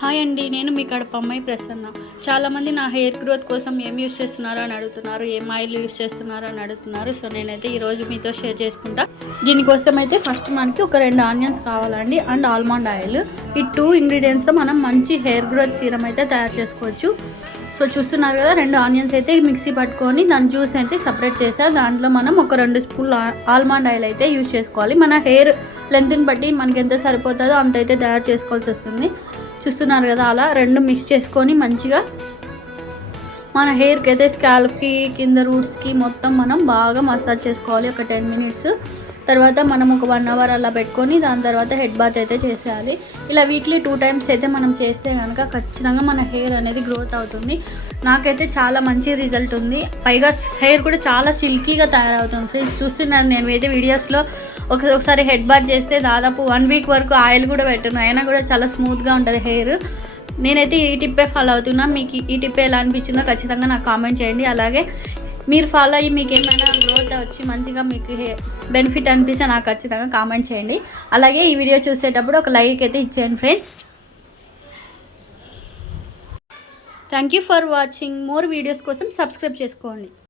Hi అండి, నేను మీ కడప అమ్మాయి ప్రసన్న. చాలామంది నా హెయిర్ గ్రోత్ కోసం ఏం యూస్ చేస్తున్నారో అని అడుగుతున్నారు, ఏం ఆయిల్ యూస్ చేస్తున్నారో అని అడుగుతున్నారు. సో నేనైతే ఈరోజు మీతో షేర్ చేసుకుంటా. దీనికోసం అయితే ఫస్ట్ మనకి ఒక 2 ఆనియన్స్ కావాలండి అండ్ ఆల్మండ్ ఆయిల్. ఈ 2 ఇంగ్రీడియంట్స్తో మనం మంచి హెయిర్ గ్రోత్ సీరం అయితే తయారు చేసుకోవచ్చు. సో చూస్తున్నారు కదా, 2 ఆనియన్స్ అయితే మిక్సీ పట్టుకొని దాని జ్యూస్ అయితే సపరేట్ చేసా. దాంట్లో మనం ఒక 2 స్పూన్లు ఆల్మండ్ ఆయిల్ అయితే యూజ్ చేసుకోవాలి. మన హెయిర్ లెంత్ని బట్టి మనకి ఎంత సరిపోతుందో అంత అయితే తయారు చేసుకోవాల్సి వస్తుంది. చూస్తున్నారు కదా, అలా 2 మిక్స్ చేసుకొని మంచిగా మన హెయిర్కి అయితే స్కాల్ప్కి కింద రూట్స్కి మొత్తం మనం బాగా మసాజ్ చేసుకోవాలి ఒక 10 మినిట్స్. తర్వాత మనం ఒక 1 అవర్ అలా పెట్టుకొని దాని తర్వాత హెడ్ బాత్ అయితే చేసేయాలి. ఇలా వీక్లీ 2 టైమ్స్ అయితే మనం చేస్తే కనుక ఖచ్చితంగా మన హెయిర్ అనేది గ్రోత్ అవుతుంది. నాకైతే చాలా మంచి రిజల్ట్ ఉంది. పైగా హెయిర్ కూడా చాలా సిల్కీగా తయారవుతుంది. ఫ్రెండ్స్ చూస్తున్నాను, నేను అయితే వీడియోస్లో ఒకసారి హెడ్ బాత్ చేస్తే దాదాపు 1 వీక్ వరకు ఆయిల్ కూడా పెట్టను, అయినా కూడా చాలా స్మూత్గా ఉంటుంది హెయిర్. నేనైతే ఈ టిప్పే ఫాలో అవుతున్నా. మీకు ఈ టిప్ ఎలా అనిపించిందో ఖచ్చితంగా నాకు కామెంట్ చేయండి. అలాగే మీరు ఫాలో అయ్యి మీకు ఏమైనా గ్రోత్ వచ్చి మంచిగా మీకు బెనిఫిట్ అనిపిస్తే నాకు ఖచ్చితంగా కామెంట్ చేయండి. అలాగే ఈ వీడియో చూసేటప్పుడు ఒక లైక్ అయితే ఇచ్చేయండి friends. Thank you for watching. More videos కోసం సబ్స్క్రైబ్ చేసుకోండి.